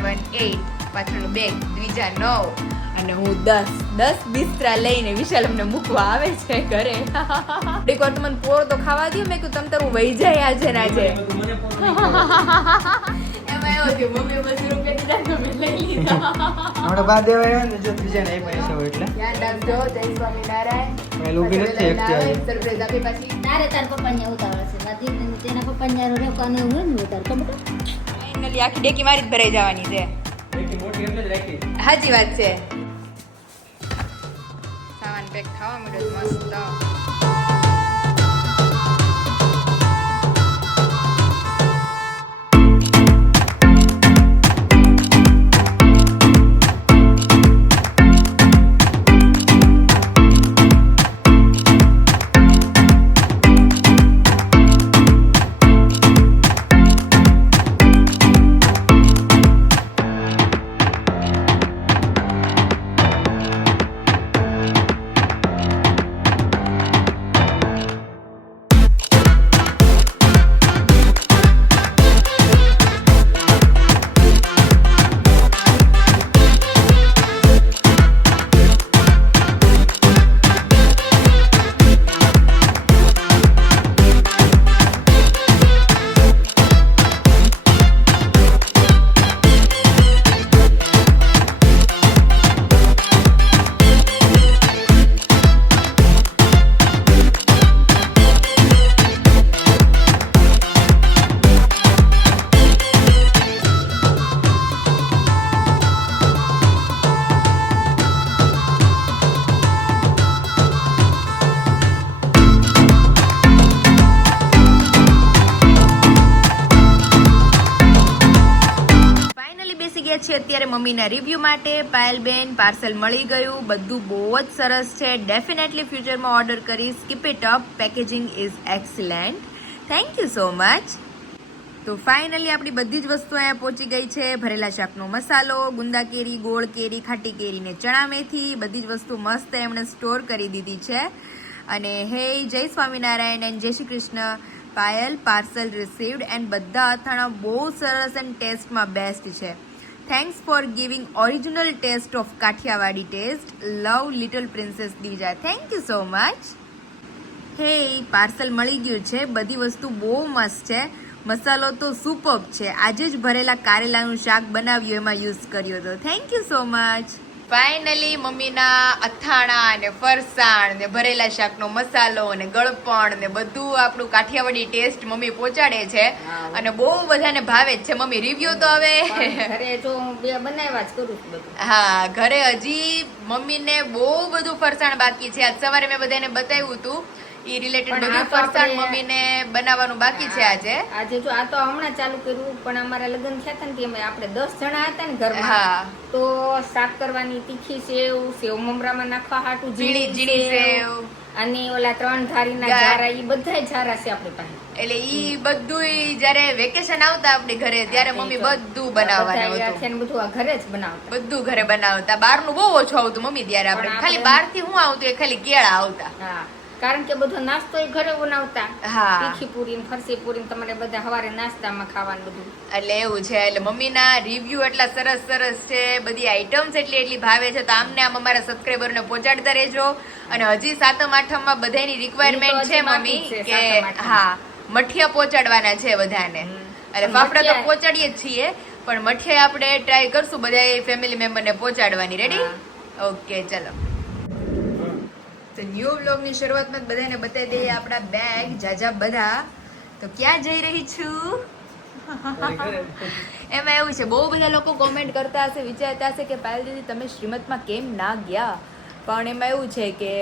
7 8 પાછળનું બેગ બીજા 9 અને હું 10 બિસ્તરા લઈને વિશાલ અમને મૂકવા આવે છે ઘરે. એકવાર તો મને પોરો તો ખાવા દો. મેં કીધું તમ તારું વહી જાય આજે ને આજે. એમાં એવું થયું મમ્મી 200 રૂપિયા દીધા તો મેં લઈ લીધા. હમણાં બાદ દેવાય ને જો બીજા ને પૈસા હોય એટલે ધ્યાન રાખજો. જય સ્વામિનારાયણ. પેલું ઉભી નથી એકતી આવી. સરપ્રાઈઝ આપી પાછી. તારે તાર પપ્પાને ઉતાવળ છે નથી તેના પપ્પાને રોકાને હોય ને ઉતાર તો ફાઇનલી આખી ડેકી મારી જ ભરાઈ જવાની છે. મોટી એટલે જ રાખી. સાચી વાત છે. સામાન પેક થવા મળ્યો મસ્ત. છે અત્યારે મમ્મીના રિવ્યુ માટે. પાયલબેન પાર્સલ મળી ગયું, બધું બહુ જ સરસ છે. ડેફિનેટલી ફ્યુચરમાં ઓર્ડર કરીશ. Keep it up. Packaging is excellent. Thank you so much. તો ફાઇનલી આપણી બધી જ વસ્તુ અહીંયા પહોંચી ગઈ છે. ભરેલા શાકનો મસાલો, ગુંદા કેરી, ગોળ કેરી, ખાટી કેરી ને ચણા મેથી, બધી જ વસ્તુ મસ્ત એમણે સ્ટોર કરી દીધી છે. અને હે જય સ્વામિનારાયણ એન્ડ જય Shri Krishna. Payal parcel received and બધા અથાણા બહુ સરસ એન્ડ ટેસ્ટમાં બેસ્ટ છે. Thanks for giving original taste of Kathiawadi taste. Love little princess દીજા. Thank you so much. હે પાર્સલ મળી ગયું છે. બધી વસ્તુ બહુ મસ્ત છે. મસાલો તો સુપર્બ છે. આજે જ ભરેલા કારેલાનું શાક બનાવ્યું એમાં યુઝ કર્યો હતો. Thank you so much. Finally મમ્મીના અથાણા ને ફરસાણ ને ભરેલા શાકનો મસાલો ને ગળપણ ને બધું આપણું કાઠિયાવાડી ટેસ્ટ મમ્મી પહોંચાડે છે. અને બહુ બધાને ભાવે જ છે. મમ્મી રિવ્યુ તો હવે ઘરે જો બે બનાવ્યા જ કરું બધું. હા ઘરે હજી મમ્મીને બહુ બધું ફરસાણ બાકી છે. આજ સવારે મેં બધાને બતાવ્યું હતું. ઈ રિલેટેડ બધું ફરસાણ મમ્મીને બનાવવાનું બાકી છે આજે. આજે જો આ તો હમણાં ચાલુ કર્યું પણ અમારા લગ્ન થયા હતા ને તેમાં આપણે 10 જણા હતા ને ઘરમાં. તો શાક કરવાની તીખી સેવ મમરામાં નાખવા હાટું ઝીણી સેવ અને ઓલા 3 ધારીના જારા ઈ બધાય જારા છે આપણી પાસે. એટલે ઈ બધું જયારે વેકેશન આવતા આપણી ઘરે ત્યારે મમ્મી બધું બનાવવાનું હતું. બધું આ ઘરે જ બનાવતા. બધું ઘરે બનાવતા. બહારનું બહુ ઓછું આવતું મમ્મી ત્યારે. આપણે ખાલી બહારથી શું આવતું એ ખાલી કેળા આવતા. હા કારણ કે બધો નાસ્તો એ ઘરે બનાવતા. હા તીખી પૂરી ને ફરસી પૂરી તમારે બધા સવારે નાસ્તામાં ખાવાનું બધું. એટલે એવું છે. એટલે મમ્મીના રિવ્યુ એટલા સરસ સરસ છે. બધી આઈટમ્સ એટલી ભાવે છે. તો આમને આમ અમારા સબસ્ક્રાઈબરને પહોંચાડતા રહેજો. અને હજી 7મ 8મમાં બધાની રિક્વાયરમેન્ટ છે મમ્મી કે હા મઠિયા પહોંચાડવાના છે બધાને. એટલે ફાફડા તો પહોંચાડીએ જ છીએ પણ મઠિયા આપણે ટ્રાય કરશું બધા ફેમિલી મેમ્બરને પહોંચાડવાની. રેડી? ઓકે ચલો. તો ન્યૂ વ્લોગની શરૂઆતમાં બધાને બતાવી દઈએ આપણા બેગ જાજા બધા. તો ક્યાં જઈ રહી છું? એમાં એવું છે બહુ બધા લોકો કોમેન્ટ કરતા હશે, વિચારતા હશે કે પાયલ દીદી તમે શ્રીમતમાં કેમ ના ગયા. પણ એમાં એવું છે કે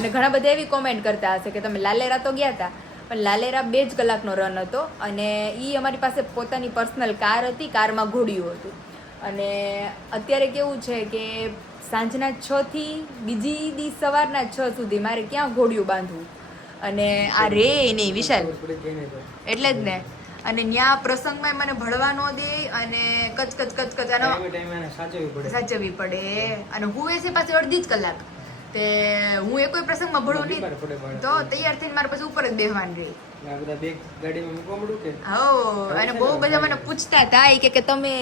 અને ઘણા બધા એવી કોમેન્ટ કરતા હશે કે તમે લાલેરા તો ગયા હતા પણ લાલેરા 2 જ કલાકનો રન હતો. અને એ અમારી પાસે પોતાની પર્સનલ કાર હતી. કારમાં ઘોડિયું હતું. અને અત્યારે કેવું છે કે સાંજના 6 થી બીજી દી સવારના 6 સુધી મારે ક્યાં ઘોડિયું બાંધવું. અને આ રે નહીં વિશાલ એટલે જ ને. અને ન્યા પ્રસંગમાં મને ભળવા ન દે અને કચ સાચવવી પડે. અને હુવે છે પાછી અડધી જ કલાક. તે હું એ કોઈ પ્રસંગમાં ભળું નહીં બીમાર પડે બાળક. તો તૈયાર થઈને મારે પછી ઉપર જ બેહવાનું રહી. આ બધા બેગ ગાડીમાં મૂકવા મળું કે હો અને બહુ બધા મને પૂછતા હતા ઈ કે તમે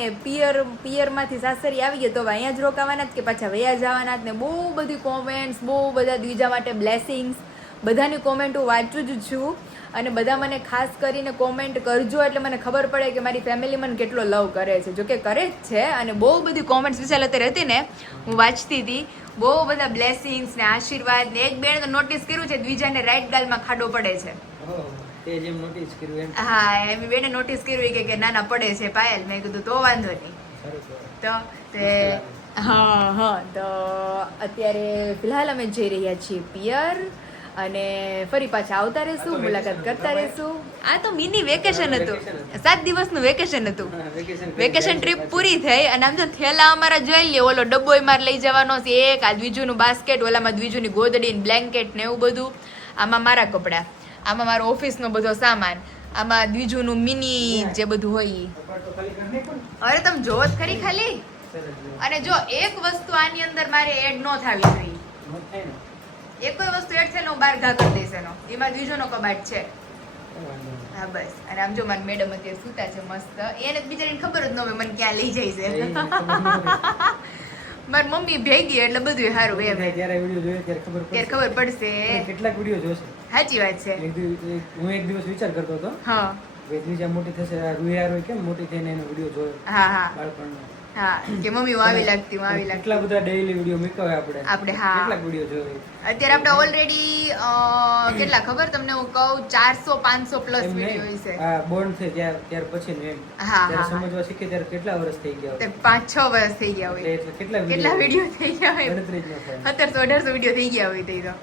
પિયરમાંથી સાસરી આવી ગયા તો હવે અહીંયા જ રોકાવાના જ કે પાછા વયા જવાના જ ને બહુ બધી કોમેન્ટ્સ બહુ બધા દ્વિજા માટે બ્લેસિંગ્સ બધાની કોમેન્ટ હું વાંચું જ છું અને બધા મને ખાસ કરીને કોમેન્ટ કરજો એટલે મને ખબર પડે કે મારી ફેમિલી મને કેટલો લવ કરે છે જો કે કરે જ છે અને બહુ બધી કોમેન્ટ્સ વિચાર અત્યારે હતી ને હું વાંચતી હતી બહુ બધા બ્લેસિંગ્સ ને આશીર્વાદ ને એક બેન તો નોટિસ કર્યું છે દ્વિજાને રાઈટ ગાલમાં ખાડો પડે છે ઓહો, તે જેમ નોટિસ કર્યું એમ હા એમ બેને નોટિસ કર્યું કે નાના પડે છે પાયલ મેં કીધું તો વાંધો નહીં સારું કહેવાય. તો તે હા તો અત્યારે ફિલહાલ અમે જઈ રહ્યા છીએ પિયર અને ફરી પાછા આવતા રહેશું મુલાકાત કરતા રહેશું આ તો મિની વેકેશન હતું 7 દિવસનું વેકેશન હતું હા, વેકેશન કરી વેકેશન જાય ટ્રીપ પાછું. પૂરી થઈ અને આમ તો થેલા અમારા જોઈ લે ઓલો ડબ્બો માર લઈ જવાનો છે એક આ દ્વિજુનું બાસ્કેટ ઓલામાં દ્વિજુની ગોદડી ને બ્લેન્કેટ ને એવું બધું આમાં મારા કપડાં આમાં મારો ઓફિસનો બધો સામાન આમાં દ્વિજુનું મિની જે બધું હોય ઈ. કપાટ તો ખાલી કરી નાખો ને. અરે તમે જોવો જ ખરી ખાલી સરસ જો. અને જો એક વસ્તુ આની અંદર મારે એડ ન થવી જોઈએ મત થાય ને. એક કોઈ વસ્તુ એડ છે ને હું બહાર ઘા કરી દઈશ એનો એમાં દ્વિજોનો કબાટ છે કઈ વાંધો નહીં. હા બસ અને આમ જો મારી મેડમ અત્યારે સૂતા છે મસ્ત એને જ બિચારીને ખબર જ ન હોય મને ક્યાં લઈ જાય એ છે ખબર ન હોય. મારી મમ્મી ભેગી એટલે બધું સારું એમ જ્યારે વિડીયો જોઈએ ત્યારે ખબર ત્યારે પડશે. ખબર પડશે અને કેટલાક વિડીયો જોશે. સાચી વાત છે હું એક દિવસ વિચાર કરતો હતો હા કે દ્વિજા મોટી થશે આ રૂહિયાર હોય કેમ મોટી થઈને એનો વિડીયો જોયો હા હા બાળપણનો. હા કે મમ્મી હું આવી લાગતી હું આવી લાગતી કેટલા બધા ડેઈલી વિડીયો મૂક્યા હોય આપણે આપણે હા કેટલાક વિડીયો જોયો અત્યારે આપણે ઓલરેડી કેટલા ખબર તમને હું કહું 400-500 પ્લસ એમ વિડીયો નહીં. છે આ બોર્ન થઈ ત્યાર પછી એમ હા ત્યારે હા સમજવા શીખે ત્યારે કેટલા વર્ષ થઈ ગયા તે હોય 5-6 વર્ષ થઈ ગયા હોય એટલે કેટલા કેટલા વિડીયો વિડીયો થઈ ગયા હોય ગણતરી જ ન થાય 1700-1800 વિડીયો થઈ ગયા હોય તે તો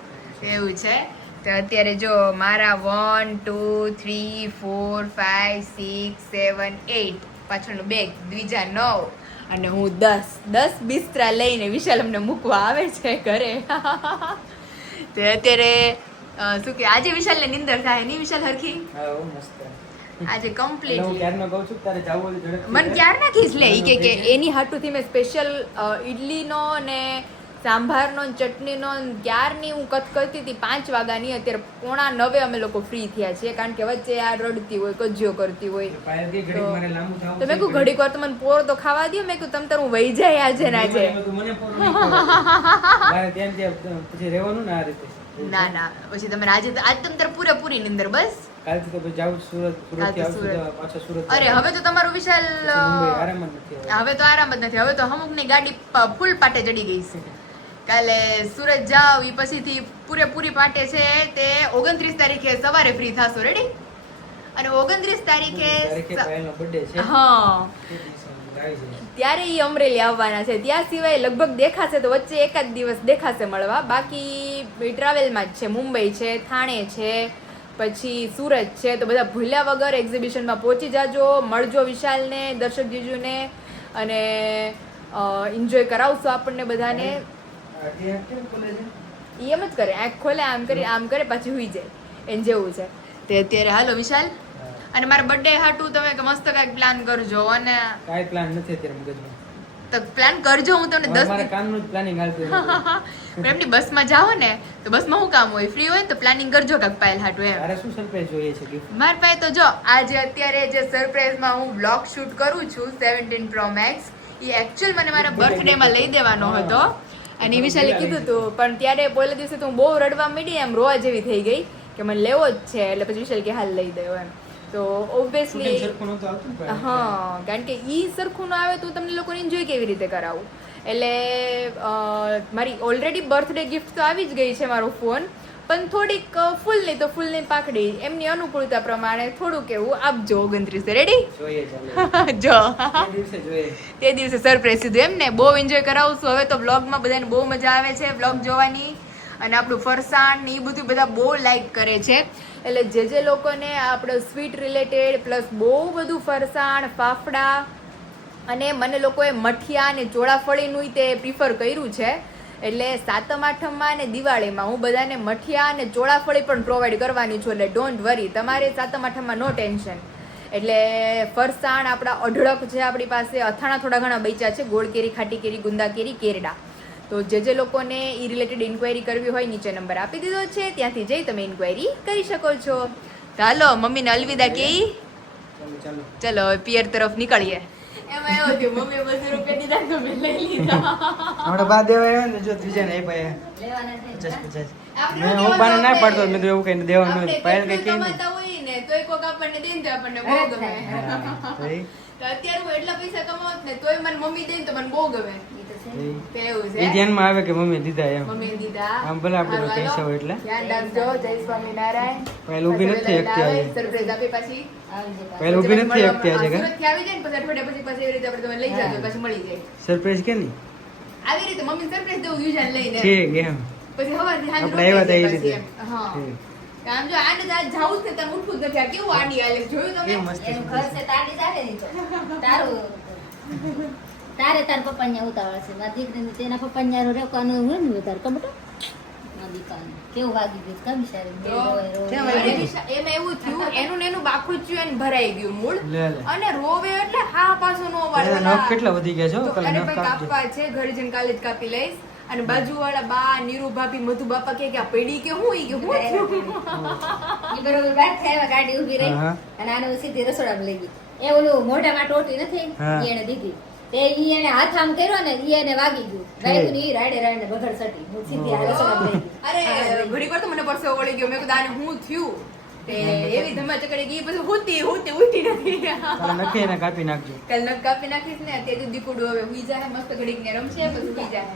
એવું છે તો અત્યારે જો મારા 1 2 3 4 5 6 7 8 પાછળનું બેગ દ્વિજા 9 અને હું 10 બિસ્તરા લઈને વિશાલ અમને મૂકવા આવે છે ઘરે તો અત્યારે શું કે આજે વિશાલને નિંદર થાય નહીં વિશાલ હરખી હા બહુ મસ્ત આજે એટલે હું કમ્પ્લીટલી ક્યારનો કહું છું તારે જાવું હોય તો ઝડપથી મન જાય. ક્યાર ના ખીસ લે ઈ કે એની હાટુથી મેં સ્પેશિયલ ઈડલીનો ને સાંભારનો ને ચટણીનો ને ક્યારની હું કથ કરતી હતી 5 વાગ્યાની અત્યારે 8:45 અમે લોકો ફ્રી થયા છીએ કારણ કે વચ્ચે આ રડતી હોય કજ્યો કરતી હોય પાયલ કે ઘડીક મારે લાંબુ થવું તો મેં કહું ઘડીક વાર તો મને પોર તો ખાવા દો મેં કહું તમ તાર હું વહી જાય આજે ને આજે મને પૂરું નહીં ખબર. મારે ત્યાં પછી રહેવાનું ને આ રીતે ના ના પછી તમે આજે આજ તમ તાર પૂરેપૂરી નિંદર બસ કાલથી તો પછી જાઉં જ સુરતથી કાલથી આવશું સુરત. તો પાછા સુરત અરે હવે તો તમારું વિશાલ પછી મુંબઈ આરામ જ નથી હવે. હવે તો આરામ જ નથી હવે તો અમુકની ગાડી ફૂલ પાટે ચડી ગઈ છે કાલે સુરત જાવ ઈ પછીથી પૂરેપૂરી પાટે છે તે 29 તારીખે સવારે ફ્રી થાશો રેડી અને 29 તારીખે તારીખે પાયલનો birthday છે હા તે દિવસે અમે આવી જઈશું. ત્યારે ઈ અમરેલી આવવાના છે ત્યાં સિવાય લગભગ દેખાશે તો વચ્ચે એકાદ દિવસ દેખાશે મળવા બાકી ટ્રાવેલમાં જ છે મુંબઈ છે થાણે છે પછી સુરત છે તો બધા ભૂલ્યા વગર એક્ઝિબિશનમાં પહોંચી જાજો મળજો વિશાલને દર્શક જીજુને અને એન્જોય કરાવશો આપણને બધાને આ ત્યાં કેમ ખોલે છે? ઈ એમ જ કરે આંખ ખોલે આમ કરે પછી હુઈ જાય એને જેવું છે તે અત્યારે હાલો વિશાલ હા. અને મારા બર્થડે હાટું તમે કે મસ્ત કાંઈક પ્લાન કરજો અને કાંઈ plan નથી અત્યારે મગજમાં. તો પ્લાન કરજો હું તમને મારે 10 કામનું જ planning હાલતું હતું. પણ એમની બસમાં જાઓ ને તો બસમાં શું કામ હોય ફ્રી હોય ને તો પ્લાનિંગ કરજો કાંઈક પાયલ હાટું એમ તારે શું સરપ્રાઈઝ જોઈએ છે gift? મારા પાસે તો જો આજે અત્યારે જે સરપ્રાઈઝમાં હું બ્લોગ શૂટ કરું છું 17 Pro Max એ એકચ્યુઅલ મને મારા બર્થડેમાં લઈ દેવાનો હતો અને વિશાલે કીધું હતું પણ ત્યારે પહેલા દિવસે તો હું બહુ રડવા માંડી એમ રોવા જેવી થઈ ગઈ કે મને લેવો જ છે એટલે પછી વિશાલ કે હાલ લઈ દેવો એમ તો ઓબ્વિયસલી Shooting સરખું નહોતું આવતું ને પાછું. હા કારણ કે ઈ સરખું ન આવે તો તમને લોકોને એન્જોય કેવી રીતે કરાવું એટલે મારી ઓલરેડી બર્થડે ગિફ્ટ તો આવી જ ગઈ છે મારો ફોન પણ થોડીક ફૂલની તો ફૂલની પાકડી એમની અનુકૂળતા પ્રમાણે થોડુંક એવું આપજો 29 રેડી જોઈએ ચાલો. જો તે દિવસે જોઈએ. તે દિવસે સરપ્રાઈઝ સીધું એમ ને બહુ એન્જોય કરાવશું હવે તો બ્લોગમાં બધાને બહુ મજા આવે છે બ્લોગ જોવાની અને આપણું ફરસાણ ને એ બધું બધા બહુ લાઈક કરે છે એટલે જે લોકોને આપણે સ્વીટ રિલેટેડ પ્લસ બહુ બધું ફરસાણ ફાફડા અને મને લોકોએ મઠિયા અને ચોળાફળીનું તે પ્રિફર કર્યું છે એટલે સાતમ આઠમમાં અને દિવાળીમાં હું બધાને મઠિયા અને ચોળાફળી પણ પ્રોવાઈડ કરવાની છું એટલે ડોન્ટ વરી તમારે સાતમ આઠમમાં નો ટેન્શન એટલે ફરસાણ આપણા અઢળક છે આપણી પાસે અથાણા થોડા ઘણા બચ્યા છે ગોળ કેરી ખાટી કેરી ગુંદા કેરી કેરડા તો જે લોકોને એ રિલેટેડ ઇન્ક્વાયરી કરવી હોય નીચે નંબર આપી દીધો છે, ત્યાંથી જઈ તમે ઇન્ક્વાયરી કરી શકો છો. તો હાલો મમ્મીને અલવિદા કહી ચાલો ચલો હવે પિયર તરફ નીકળીએ. એમાં એવું થયું મમ્મી 200 રૂપિયા દીધા તો મેં લઈ લીધા. હમણાં બા દેવા આવ્યા ને જો ત્રીજા ને ભાઈ લેવાના છે 50 મેં હું બાને ના પાડતો મેં તો એવું કઈ દેવાનું આપણે હોય પાયલ કઈ કેટલું કેમ કમાતા હોય ને તોય કોક આપણને દે ને તો આપણને બહુ ગમે. તો અત્યારે હું એટલા પૈસા કમાવત ને તોય મને મમ્મી દે ને તો મને બહુ ગમે. તો એવું એ છે. ધ્યાનમાં આવે કે મમ્મી દીધા એમ મમ્મીએ દીધા. આમ ભલે આપણે હારું, પૈસા હાલો. હોય એટલે ધ્યાન રાખજો. જય સ્વામિનારાયણ. પાયલ ઊભી નથી એકતી આજે સરપ્રાઈઝ આપી પાછી. પાયલ ઊભી નથી એકતી આજે કે સુરતથી આવી જાય ને પછી અઠવાડિયા પછી પાછી એવી રીતે આપણે તમે લઈ જાજો પાછી મળી જાય. સરપ્રાઈઝ કે નહીં આવી રીતે મમ્મી સરપ્રાઈઝ દેવું યુઝન લઈને ઠીક એમ પછી હવારથી સાંજ આપણે આવ્યા તા એ રોકાઈ જાય રીતે. પાછી એમ. હા. ઠીક. આમ જો આને તો આજ જાવું જ ને તને ઉઠવું જ નથી. આ કેવું આડી હાલે જોયું તમે? કેમ મસ્ત એનું ઘર છે તાડી ચાલે નહીં તો તારું તાર પપ્પા ને ઉતાવળ છે મારી દીકરીને તેના પપ્પા ને રોકવાનું હોય ને તાર કમટો મારી દીકરાને કેવું વાગી ગયું કામ સારી તો એમાં એવું થયું એનું ને એનું બાખું જ થયું એને ભરાઈ ગયું મૂળ લે લે અને રોવે એટલે હા પાછું નો અરે નખ વાળવા કેટલા વધી ગયા છે હો, કાલે અરે નખ ભાઈ કાપજો. કાપવા છે ઘરે જઈને કાલે જ કાપી લઈશ. અને બાજુવાળા બા નીરુ ભાભી મધુ બાપા કે આ પડી કે હું ઈ કે હું થયું? ઈ બરોબર બાદ થયા ગાડી ઊભી રહી હા. અને આને સીધી રસોડામાં લઈ ગઈ એ ઓલું મોઢામાં ટોટી નથી હા. ઈ એને દીધી તે ઈ એને હાથ આમ કર્યો ને ઈ એને વાગી ગયું વાગ્યું ને ઈ રાડે બગડ સટી હું સીધી આ રસોડામાં લઈ ગઈ અરે ઘડી વાર તો મને પરસેવો વળી ગયો. મેં કીધું આને હું થયું? તે એવી ધમા ચકડી ગઈ પછી હુતી ઉઠી નથી. કાલે નખે એને કાપી નાખજો કાલ નખ કાપી નાખીશ ને તે તો દીકુડું હવે હુઈ જાય મસ્ત ઘડીક ને રમશે પછી હુઈ જાય.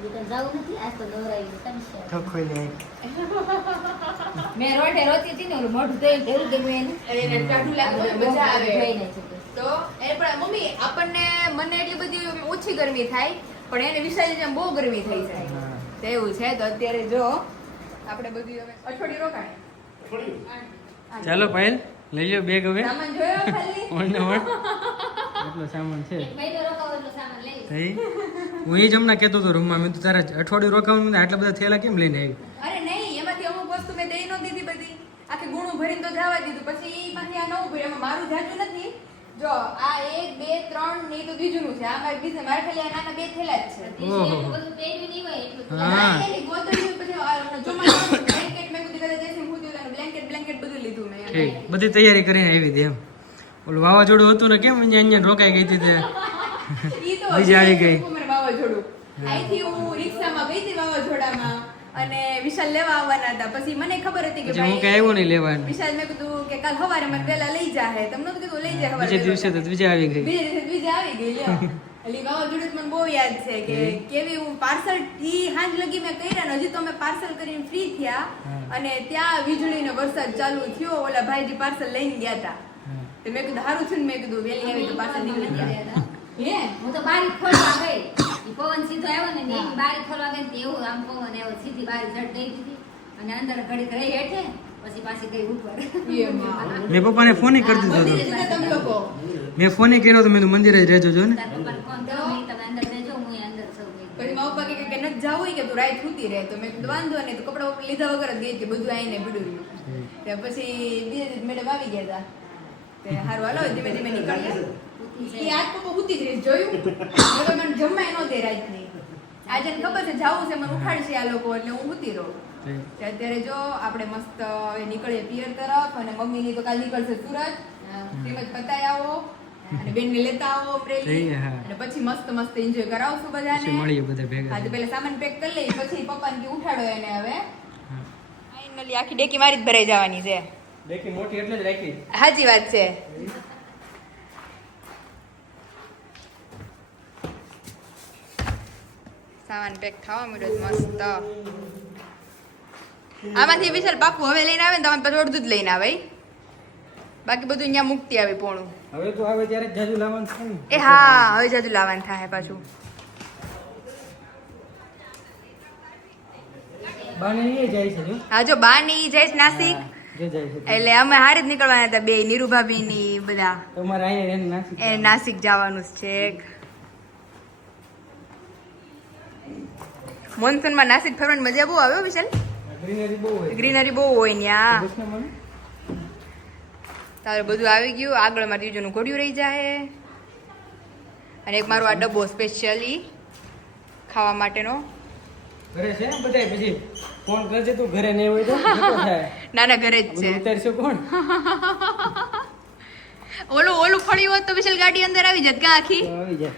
હજી તો જાવું નથી આજ તો દોરાઈ કામ છે થક ખોઈ લે મેં રોટે રોતી હતી ને ઓલું મોઢું ધોઈને એવું ગમ્યું એને એને ટાઢું લાગે મજા આવે. ધોઈ નાખ્યું. તો એ પણ મમ્મી આપણને મને એટલી બધી ઓછી ગરમી થાય પણ એને વિશાલ જેમ બહુ ગરમી થઈ જાય. હા. તો એવું છે. તો અત્યારે જો આપણે બધું હવે અઠવાડિયું રોકાય. ચાલો પાયલ લઈ લો બેગ હવે સામાન જોયો ખાલી? ઓળને ઓળ એટલો સામાન છે એક મહિનો રોકાવો એટલો સામાન લઈ થઈ હું એ જ હમણાં કહેતો હતો રૂમમાં મેં તો તારા અઠવાડિયું રોકાવાનું ને આટલા બધા થેલા કેમ લઈને આવી અરે નહીં એમાંથી અમુક વસ્તુ મેં દઈ નો દીધી બધી આખી ગુણું ભરીને તો જવા દીધું પછી એમાંથી આ નવું ભર્યું. એમાં મારું જાજુ નથી. જો આ 1 2 3 ને એ તો બીજુંનું છે. આ મારી બીજે મારા ખાલી આ નાના 2 થેલા જ છે. દીધી એટલું બધું પહેર્યું નહીં હોય એટલું હા. ના, એની ગોદડીઓ પછી આ જમવાનું બ્લેન્કેટ મેં કીધું કદાચ જઈશું હું દીધું બ્લેન્કેટ બધું લીધું મેં. ઠીક બધી તૈયારી કરીને આવી હતી એમ ઓલું વાવાઝોડું હતું ને કેમ અહીંયા રોકાઈ ગઈ હતી તે ઈ તો બીજી આવી ગઈ. કુમાર વાવાઝોડું. અહીંથી હું રિક્ષામાં ગઈ હતી વાવાઝોડામાં અને વિશાલ લેવા આવવાના હતા. પછી મને ખબર હતી કે પછી હું કઈ આવ્યો નહીં લેવાનું વિશાલ મેં કીધું કે કાલ સવારે મને પહેલા લઈ જાહે. તમને તો કીધું લઈ જાય સવારે બીજે દિવસે તો બીજે આવી ગઈ બીજે દિવસે બીજે આવી ગઈ લ્યો. એટલે વાવાઝોડું તો મને બહુ યાદ છે કે કેવી હું પાર્સલ થી હાંજ લગી મેં કર્યા ને હજી તો અમે પાર્સલ કરીને ફ્રી થયા અને ત્યાં વીજળીનો વરસાદ ચાલુ થયો. ઓલા ભાઈજી પાર્સલ લઈને ગયા હતા. તો મેં કીધું સારું છે ને મેં કીધું વેલી આવી તો પાર્સલ નીકળી ગયા. હે હું તો બારી ખોલવા ગઈ ઈ પવન સીધો આવ્યો ને એની બારી ખોલવા ગઈ ને તે એવું આમ પવન આવ્યો સીધી બારી ઝટ દઈ દીધી અને અંદર ઘડીક રહી હેઠે પછી પાછી ગઈ ઉપર મેં પપ્પાને ફોન કરી દીધો મંદિરે હતો જતા તમે લોકો મેં ફોન કર્યો તો મેં તો મંદિરે જ રહેજો જો ને તાર પપ્પાને ફોન કર્યો નહીં તમે અંદર રહેજો હું અહીં અંદર સૌ ગઈ પછી મારા પપ્પા કે નથી જાવું હોય કે તું રાત સૂતી રહે. તો મેં કીધું વાંધો નહીં. તો કપડા વપડા લીધા વગર જ ગઈ હતી બધું આવીને પીડ્યું રહ્યું. તો પછી બીજે દિવસે મેડમ આવી ગયા હતા. તે હારું હાલો ધીમે ધીમે નીકળ્યા. ઈ આજ પપ્પા હુતી જ રહી જોયું. હવે મને જમાય નો દે રાત નહીં. આજે એને ખબર છે જાવું છે મને ઉઠાડશે આ લોકો એટલે હું હુતી રહું. તે અત્યારે જો આપણે મસ્ત હવે નીકળીએ પિયર તરફ અને મમ્મીની તો કાલ નીકળશે સુરત. તેમજ પતાઈ આવો અને બેનને લેતા આવો અમરેલી જઈએ, હા. અને પછી મસ્ત મસ્ત એન્જોય કરાવશું બધાને. પછી મળીએ બધા ભેગા આજે પહેલા સામાન પેક કરી લઈ પછી પપ્પાને કે ઉઠાડો એને હવે ફાઇનલી આખી ડેકી મારી જ ભરાઈ જવાની છે. દેખી મોટી એટલે જ રાખી સાચી વાત છે. સામાન પેક થવા માંડ્યો છે મસ્ત. આમાંથી વિશાલ બાપુ હવે લઈને આવે ને તમે પછી અડધું જ લઈને આવે બાકી બધું અહીંયા મુકતી આવે પોણું. હવે તો આવે ત્યારે જાજુ લાવવાનું છે ને એ હા હવે જાજુ લાવવાનું થાય પાછું. બાને એ જાય છે જો હા જો બા ની જઈશ નાસિક જે જાય છે એટલે અમે હારે જ નીકળવાના હતા બે નીરુ ભાભી ની બધા તમારે અહીંયા એને નાખી એ નાસિક જવાનું છે. મોનસૂન માં નાસિક ફરવાની મજા બહુ આવે હો વિશાલ. ગ્રીનરી બહુ હોય ગ્રીનરી બહુ હોય ત્યાં. બસ ને મને તારે બધું આવી ગયું. આગળ મારી દીજોનું ઘોડિયું રહી જાય અને એક મારો આ ડબ્બો સ્પેશિયલી ખાવા માટેનો. ઘરે છે ને બધાય, પછી ફોન કરજે તું ઘરે નહીં હોય તો નતો થાય. નાના ઘરે જ છે. ઉતારશો કોણ? ઓલું ફળ્યું હોત તો વિશાલ ગાડી અંદર આવી જાત ક્યાં આખી. તો આવી જાય.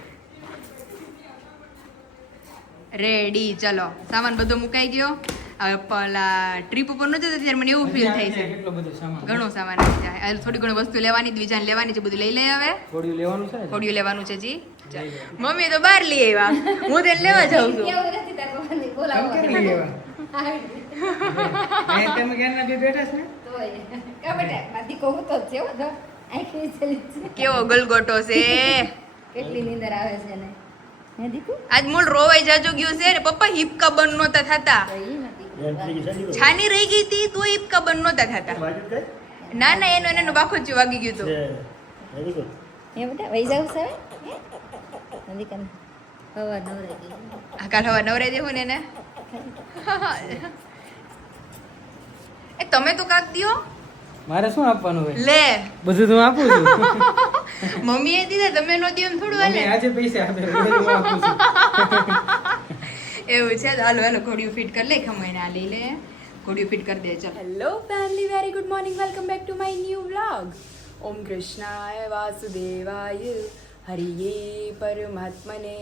રેડી, ચલો સામાન બધો મુકાઈ ગયો. હવે પેલા ટ્રીપ ઉપર ન જતો ત્યારે મને એવું ફીલ થાય છે કેટલો બધો સામાન. ઘણો સામાન આવી જાય. હવે થોડી ઘણી વસ્તુ લેવાની, બીજાને લેવાની છે, બધું લઈ લે. હવે થોડું લેવાનું છે ને. કોડિયું લેવાનું છે જી. ચાલ. મમ્મી તો બહાર લઈ આવ્યા, હું તેને લેવા જાઉં છું. કેવું નથી તાર પપ્પાને બોલાવો. કેમ કરી લેવા? અહીં તમે ક્યારના બે બેઠા છે ને? તોય. કા બેટા, મારી દીકરો હું તો જ છે હો તો. આંખે ચલી છે. કેવો ગલગોટો છે. કેટલી નીંદર આવે છે ને. હે દીકુ? આજ મૂળ રોવાઈ જાજો ગયું છે ને. પપ્પા હિપકા બંધ નહોતા થતા. તો ઈ નથી. છાની રહી ગઈ હતી તો હિપકા બંધ નહોતા થતા. ના ના, એનું બાખો જ વાગી ગયું હતું. હે બેટા, વહી જાવ છે હવે? નથી કન. હવા નવરાઈ ગઈ. આ કાલ હવા નવરાઈ દેવું ને એને. એ તમે તો કાક દ્યો. મારે શું આપવાનું હોય? લે બધું તો હું આપું છું. મમ્મીએ દીધા, તમે નો દો એમ થોડું મમ્મી હાલે. આજે પૈસા આપે, બધું હું આપું છું. એવું છે તો હાલો હાલો ઘોડિયું ફિટ કરી લે. ખમાઈને આ લઈ લે, ઘોડિયું ફિટ કરી દે. ચાલ. Hello family, very good morning, welcome back to my new vlog. ઓમ કૃષ્ણાય વાસુદેવાય હરિયે પરમાત્મને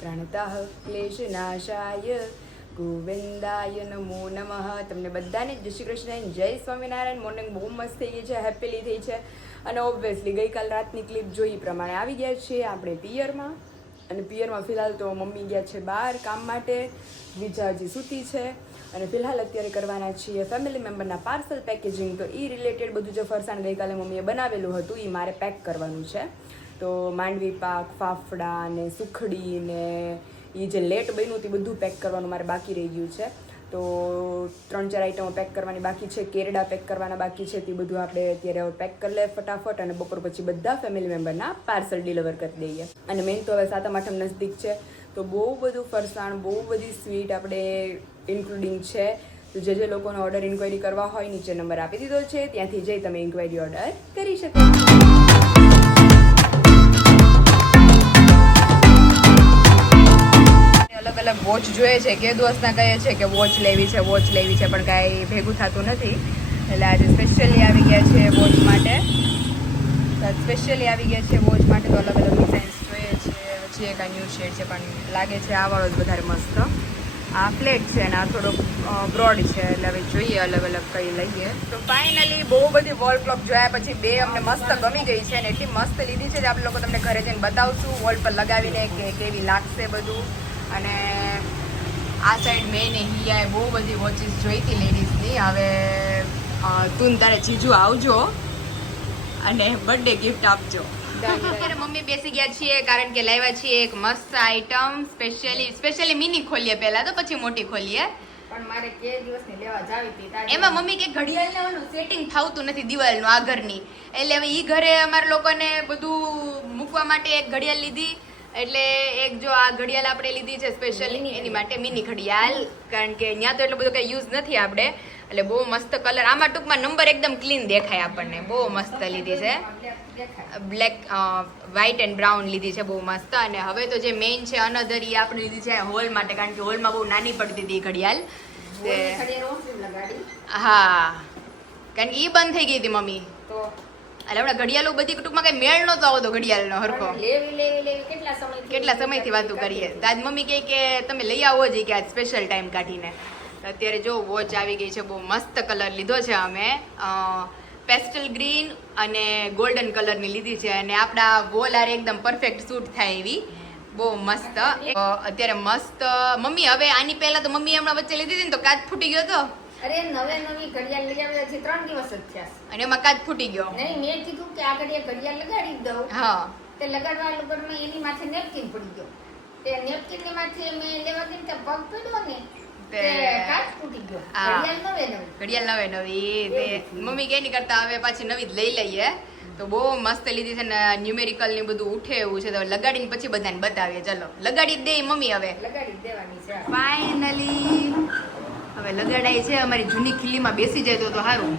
પ્રણતઃ ક્લેશનાશાય ગોવિંદાય નમો નમઃ. તમને બધાને જય શ્રી કૃષ્ણ, જય સ્વામિનારાયણ. મોર્નિંગ બહુ મસ્ત થઈ ગઈ છે, હેપીલી થઈ છે. અને ઓબ્વિયસલી ગઈકાલ રાતની ક્લિપ જોઈ પ્રમાણે આવી ગયા છીએ આપણે પિયરમાં. અને પિયરમાં ફિલહાલ તો મમ્મી ગયા છે બહાર કામ માટે, બીજા હજી સૂતી છે. અને ફિલહાલ અત્યારે કરવાના છીએ ફેમિલી મેમ્બરના પાર્સલ પેકેજિંગ. તો એ રિલેટેડ બધું જે ફરસાણ ગઈકાલે મમ્મીએ બનાવેલું હતું એ મારે પેક કરવાનું છે. તો માંડવી પાક, ફાફડા ને સુખડી ને એ જે લેટ બન્યું તે બધું પેક કરવાનું મારે બાકી રહી ગયું છે. તો 3-4 આઈટમો પેક કરવાની બાકી છે, કેરડા પેક કરવાના બાકી છે. તે બધું આપણે અત્યારે હવે પેક કરી લે ફટાફટ, અને બપોર પછી બધા ફેમિલી મેમ્બરના પાર્સલ ડિલિવર કરી દઈએ. અને મેઇન તો હવે સાતમ આઠમ નજદીક છે, તો બહુ બધું ફરસાણ, બહુ બધી સ્વીટ આપણે ઇન્ક્લુડિંગ છે. તો જે લોકોનો ઓર્ડર ઇન્ક્વાયરી કરવા હોય નીચે નંબર આપી દીધો છે, ત્યાંથી જઈ તમે ઇન્ક્વાયરી ઓર્ડર કરી શકો. અલગ અલગ વોચ જોઈએ છે, કે દોસ્તના કહે છે કે વોચ લેવી છે, પણ કાંઈ ભેગું થતું નથી. એટલે આજે સ્પેશિયલી આવી ગયા છે વોચ માટે. તો અલગ અલગ ડિઝાઇન્સ જોઈએ છે. પછી એક આ ન્યૂ શેડ છે, પણ લાગે છે આ વાળો જ વધારે મસ્ત. આ ફ્લેટ છે અને આ થોડોક બ્રોડ છે, એટલે હવે જોઈએ અલગ અલગ કઈ લઈએ. તો ફાઇનલી બહુ બધી વોલ ક્લોક જોયા પછી બે અમને મસ્ત ગમી ગઈ છે, અને એટલી મસ્ત લીધી છે કે આપણે લોકો તમને ઘરે જઈને બતાવશું વોલ પર લગાવીને કે કેવી લાગશે બધું. અને આ સાઈડ મેં ને હિયાએ બહુ બધી વોચીસ જોઈ હતી લેડીઝની. હવે તું તારે જીજુ આવજો અને બર્થડે ગિફ્ટ આપજો. અત્યારે મમ્મી બેસી ગયા છીએ કારણ કે લાવ્યા છીએ એક મસ્ત આઈટમ. સ્પેશિયલી મિની ખોલીએ પહેલા, તો પછી મોટી ખોલીએ. પણ મારે કે દિવસની લેવા જાવી હતી. એમાં મમ્મી કે ઘડિયાળને ઓલું સેટિંગ થાવતું નથી દિવાલનું આગળની, એટલે હવે ઈ ઘરે અમારા લોકોને બધું મૂકવા માટે એક ઘડિયાળ લીધી. એટલે એક જો આ ઘડિયાળ આપણે લીધી છે સ્પેશિયલી એની માટે, મિની ઘડિયાળ, કારણ કે ત્યાં તો એટલો બધો કઈ યુઝ નથી આપણે. એટલે બહુ મસ્ત કલર, આમાં ટૂંકમાં નંબર એકદમ ક્લીન દેખાય આપણને. બહુ મસ્ત લીધી છે, બ્લેક વ્હાઇટ એન્ડ બ્રાઉન લીધી છે, બહુ મસ્ત. અને હવે તો જે મેઇન છે અનધર એ આપણે લીધી છે હોલ માટે, કારણ કે હોલમાં બહુ નાની પડતી હતી ઘડિયાળ. હા, કારણ કે એ બંધ થઈ ગઈ હતી મમ્મી. તો એટલે હમણાં ઘડિયાળો બધી ટૂંકમાં કઈ મેળ નતો આવતો ઘડિયાળનો હરખો. કેટલા સમયથી વાતો કરીએ. તો આજ મમ્મી કહે કે તમે લઈ આવો જ કે આજ સ્પેશિયલ ટાઈમ કાઢીને. અત્યારે જો વોચ આવી ગઈ છે, બહુ મસ્ત કલર લીધો છે અમે. પેસ્ટલ ગ્રીન અને ગોલ્ડન કલરની લીધી છે, અને આપણા વોલ આરે એકદમ પરફેક્ટ સૂટ થાય એવી. બહુ મસ્ત. અત્યારે મસ્ત. મમ્મી હવે આની પહેલા તો મમ્મી હમણાં વચ્ચે લીધી હતી ને તો કાચ ફૂટી ગયો હતો. અરે નવી ઘડિયાળ લઈ આવ્યા છે, 3 દિવસ જ થયા. અને એમાં કાચ ફૂટી ગયો. નહીં, મેં કીધું કે આ ઘડિયાળ લગાડી દઉં. હા, તે લગાડવા લોકોમાં એની માથે નેપકિન પડી ગયો. તે નેપકિન ની માથે મેં લેવા ગઈ તે પગ પડ્યો ને તે કાચ ફૂટી ગયો. ઘડિયાળ નવે નવી. તે મમ્મી કે ની કરતા હવે પાછી નવી જ લઈ લઈએ. તો બહુ મસ્ત લીધી છે ને, ન્યુમેરિકલ ને બધું ઉઠે એવું છે. તો લગાડીને પછી બધાને બતાવીએ. ચલો લગાડી જ દે મમ્મી. હવે લગાડી દેવાની છે ફાઇનલી. હવે લગાડાઈ છે. અમારી જૂની ખીલીમાં બેસી જાય તો સારું.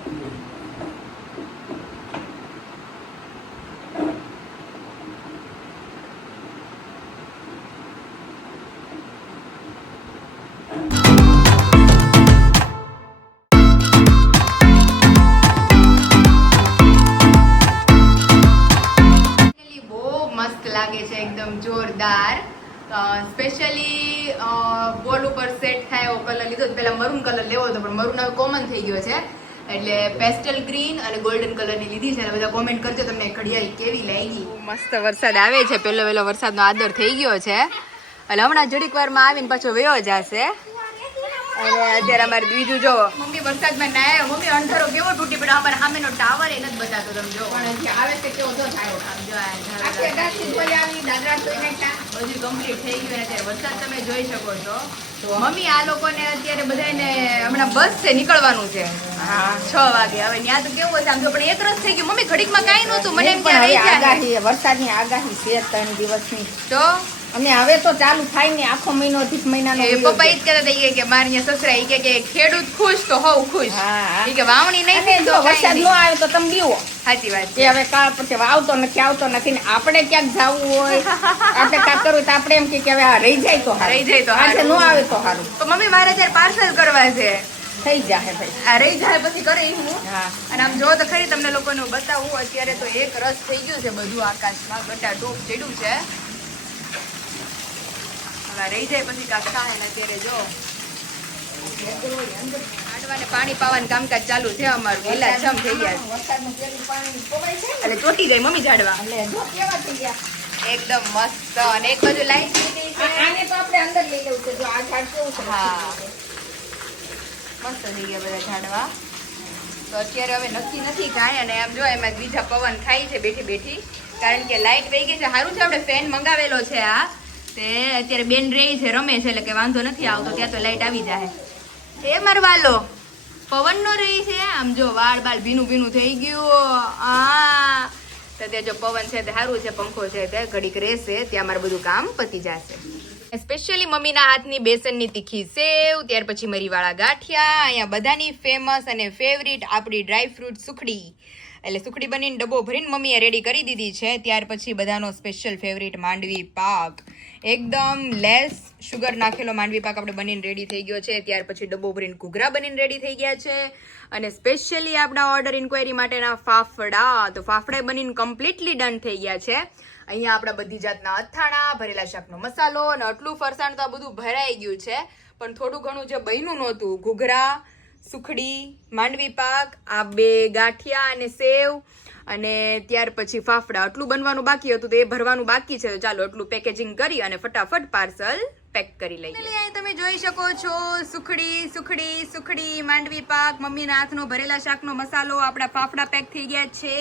એકદમ જોરદાર. સ્પેશિયલી બોલ ઉપર સેટ થાય એવો કલર લીધો. પેલા મરૂન કલર લેવો હતો પણ મરૂન હવે કોમન થઈ ગયો છે, એટલે પેસ્ટલ ગ્રીન અને ગોલ્ડન કલરની લીધી છે. બધા કોમેન્ટ કરજો તમને ઘડિયાળ કેવી લાગી. મસ્ત વરસાદ આવે છે, પેલો વરસાદનો આદર થઈ ગયો છે, એટલે હમણાં જડીક વારમાં આવીને પાછો વયો જશે. અને અત્યારે અમારે બીજું જો મમ્મી વરસાદમાં નાયા. મમ્મી અંધારો કેવો તૂટી પડ્યો, અમારે સામેનો ટાવર એ નથી બતાતો. તમે જો પણ આવે છે કેવો તો થાય. આમ જો બધું કમ્પ્લીટ થઈ ગયું. અત્યારે વરસાદ તમે જોઈ શકો છો. મમ્મી આ લોકોને અત્યારે બધાને હમણાં બસ છે, નીકળવાનું છે 6 વાગે. હવે ત્યાં તો કેવું હશે આમ જો, પણ એક રસ થઈ ગયું. મમ્મી ઘડીકમાં કાંઈ નહોતું, મને એમ કે આગાહી વરસાદની આગાહી છે 3 દિવસની. તો અને હવે તો ચાલુ થાય ને આખો મહિનો અધિક મહિનાનો. પપ્પા ઈ જ કહેતા હતા કે મારે અહીંયા સસરા ઈ કે ખેડૂત ખુશ તો હોવ ખુશ. ઈ કે વાવણી નહીં થઈ તો વરસાદ ન આવે તો તમે બીવો. સાચી વાત છે. હવે કાળ પછી આવતો નથી ને આપણે ક્યાંક જવું હોય, આપણે કાંઈક કરવું તો આપણે એમ કે હવે આ રહી જાય તો આજે ન આવે તો સારું. તો મમ્મી મારે અત્યારે પાર્સલ કરવા છે. થઈ જાય ભાઈ, આ રહી જાય પછી કરે હું. અને આમ જો તો ખરી તમને લોકોને બતાવું. અત્યારે તો એક રસ થઈ ગયું છે બધું આકાશમાં, ગટા ટોપ ચડ્યું છે. હવે રહી જાય પછી કાંક થાય ને. અત્યારે જો હાંડવાને પાણી પાવાનું કામકાજ ચાલુ છે અમારું. લીલાછમ થઈ ગયા એટલે ચોટી જાય મમ્મી ઝાડવા. એકદમ મસ્ત. અને એક બાજુ લાઈટ થઈ ગઈ છે. આને તો આપણે અંદર લઈ લેવું છે. જો આ ઝાડ કેવું છે. હા મસ્ત થઈ ગયા બધા ઝાડવા. તો અત્યારે હવે નક્કી નથી કાંઈ. અને આમ જો એમાં બીજા પવન ખાય છે બેઠી બેઠી, કારણ કે લાઈટ વહી ગઈ છે. સારું છે આપણે ફેન મંગાવેલો છે આ તે અત્યારે બેન રહી છે, રમે છે, એટલે કે વાંધો નથી આવતો. ત્યાં તો લાઈટ આવી જાય. એ મરવાલો પવન નો રહી છે. આમ જો વાળ બાળ ભીનું ભીનું થઈ ગયું. તો ત્યાં જો પવન છે તે સારું છે, પંખો છે તે ઘડીક રહેશે, ત્યાં મારું બધું કામ પતી જશે. સ્પેશિયલી મમ્મીના હાથની બેસનની તીખી સેવ, ત્યાર પછી મરીવાળા ગાંઠિયા, અહીંયા બધાની ફેમસ અને ફેવરિટ આપણી ડ્રાયફ્રૂટ સુખડી. એટલે સુખડી બનીને ડબ્બો ભરીને મમ્મીએ રેડી કરી દીધી છે. ત્યાર પછી બધાનો સ્પેશિયલ ફેવરિટ માંડવી પાક, એકદમ લેસ શુગર નાખેલો માંડવી પાક આપણે બનીને રેડી થઈ ગયો છે. ત્યાર પછી ડબ્બો ભરીને ઘૂઘરા બનીને રેડી થઈ ગયા છે. અને સ્પેશિયલી આપણા ઓર્ડર ઇન્ક્વાયરી માટેના ફાફડા, તો ફાફડા બનીને કમ્પ્લીટલી ડન થઈ ગયા છે. અહીંયા આપણા બધી જાતના અથાણા, ભરેલા શાકનો મસાલો અને આટલું ફરસાણ તો આ બધું ભરાઈ ગયું છે. પણ થોડું ઘણું જે બન્યું નહોતું, ઘૂઘરા, સુખડી, માંડવી પાક, આ 2 ગાંઠિયા અને સેવ, અને ત્યાર પછી ફાફડા, આટલું બનવાનું બાકી હતું તો એ ભરવાનું બાકી છે. તો ચાલો એટલું પેકેજિંગ કરી અને ફટાફટ પાર્સલ પેક કરી લઈએ. અહીં તમે જોઈ શકો છો સુખડી સુખડી સુખડી, માંડવી પાક, મમ્મીના હાથનો ભરેલા શાકનો મસાલો, આપણા ફાફડા પેક થઈ ગયા છે.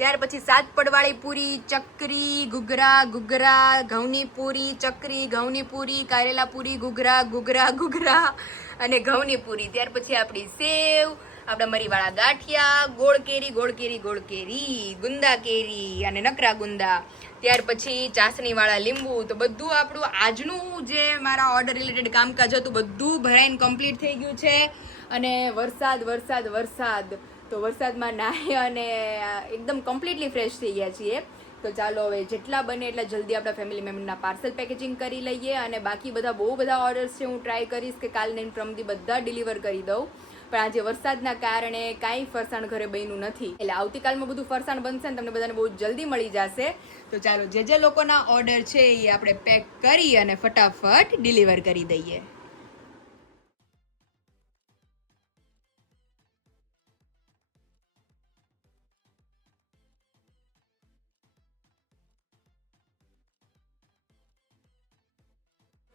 ત્યાર પછી 7 પડવાળી પૂરી, ચકરી, ઘૂઘરા ઘૂઘરા, ઘઉંની પૂરી, ચકરી, ઘઉંની પૂરી, કારેલા પૂરી, ઘૂઘરા ઘૂઘરા ઘૂઘરા અને ઘઉંની પૂરી. ત્યાર પછી આપણી સેવ, આપણા મરીવાળા ગાંઠિયા, ગોળ કેરી, ગુંદા કેરી અને નકરા ગુંદા. ત્યાર પછી ચાસણીવાળા લીંબુ. તો બધું આપણું આજનું જે મારા ઓર્ડર રિલેટેડ કામકાજ હતું બધું ભરાઈને કમ્પ્લીટ થઈ ગયું છે. અને વરસાદ તો વરસાદમાં નાહી અને એકદમ કમ્પ્લીટલી ફ્રેશ થઈ ગયા છીએ. તો ચાલો હવે જેટલા બને એટલા જલ્દી આપણા ફેમિલી મેમ્બરના પાર્સલ પેકેજિંગ કરી લઈએ. અને બાકી બહુ બધા ઓર્ડર્સ છે, હું ટ્રાય કરીશ કે કાલ ને પ્રમદી બધા ડિલિવર કરી દઉં. પણ આજે વરસાદના કારણે કાંઈ ફરસાણ ઘરે બન્યું નથી, એટલે આવતીકાલમાં બધું ફરસાણ બનશે ને તમને બધાને બહુ જલ્દી મળી જશે. તો ચાલો જે લોકોના ઓર્ડર છે એ આપણે પેક કરી અને ફટાફટ ડિલિવર કરી દઈએ.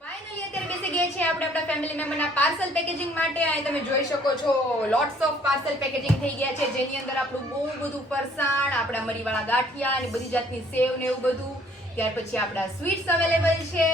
ફાઇનલી અત્યારે બેસી ગયા છે આપણે આપણા ફેમિલી મેમ્બરના પાર્સલ પેકેજિંગ માટે. અહીં તમે જોઈ શકો છો લોટ્સ ઓફ પાર્સલ પેકેજિંગ થઈ ગયા છે, જેની અંદર આપણું બહુ બધું ફરસાણ, આપણા મરીવાળા ગાંઠિયા અને બધી જાતની સેવ ને એવું બધું. ત્યાર પછી આપણા સ્વીટ્સ અવેલેબલ છે.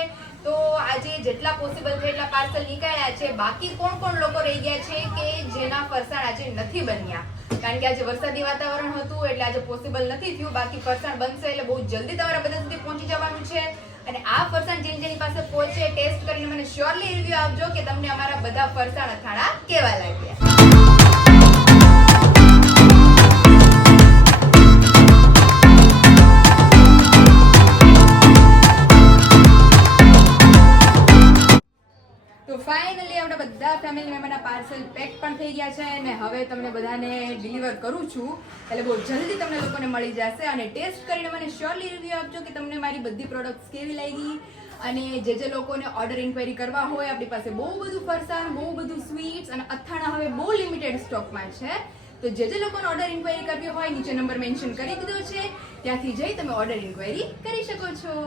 તો આજે જેટલા પોસિબલ છે એટલા પાર્સલ નીકળ્યા છે. બાકી કોણ લોકો રહી ગયા છે કે જેના ફરસાણ આજે નથી બન્યા, કારણ કે આજે વરસાદી વાતાવરણ હતું એટલે આજે પોસિબલ નથી થયું. બાકી ફરસાણ બનશે એટલે બહુ જલ્દી તમારા બધા સુધી પહોંચી જવાનું છે. અને આ ફરસાણ જેની પાસે પહોંચે ટેસ્ટ કરીને મને શ્યોરલી રિવ્યુ આપજો કે તમને અમારા બધા ફરસાણ અથાણા કેવા લાગ્યા. તો ફાઇનલી આપણા બધા ફેમિલી ફાઇનલી મેં મારા પાર્સલ પેક પણ થઈ ગયા છે અને હવે તમને બધાને ડિલિવર કરું છું, એટલે બહુ જલ્દી તમને લોકોને મળી જશે. અને ટેસ્ટ કરીને મને શ્યોરલી રિવ્યુ આપજો કે તમને મારી બધી પ્રોડક્ટ્સ કેવી લાગી. અને જે લોકોને ઓર્ડર ઇન્ક્વાયરી કરવા હોય, આપણી પાસે બહુ બધું ફરસાણ, બહુ બધું સ્વીટ્સ અને અથાણા હવે બહુ લિમિટેડ સ્ટોકમાં છે. તો જે લોકોને ઓર્ડર ઇન્ક્વાયરી કરવી હોય, નીચે નંબર મેન્શન કરી દીધો છે, ત્યાંથી જઈ તમે ઓર્ડર ઇન્ક્વાયરી કરી શકો છો.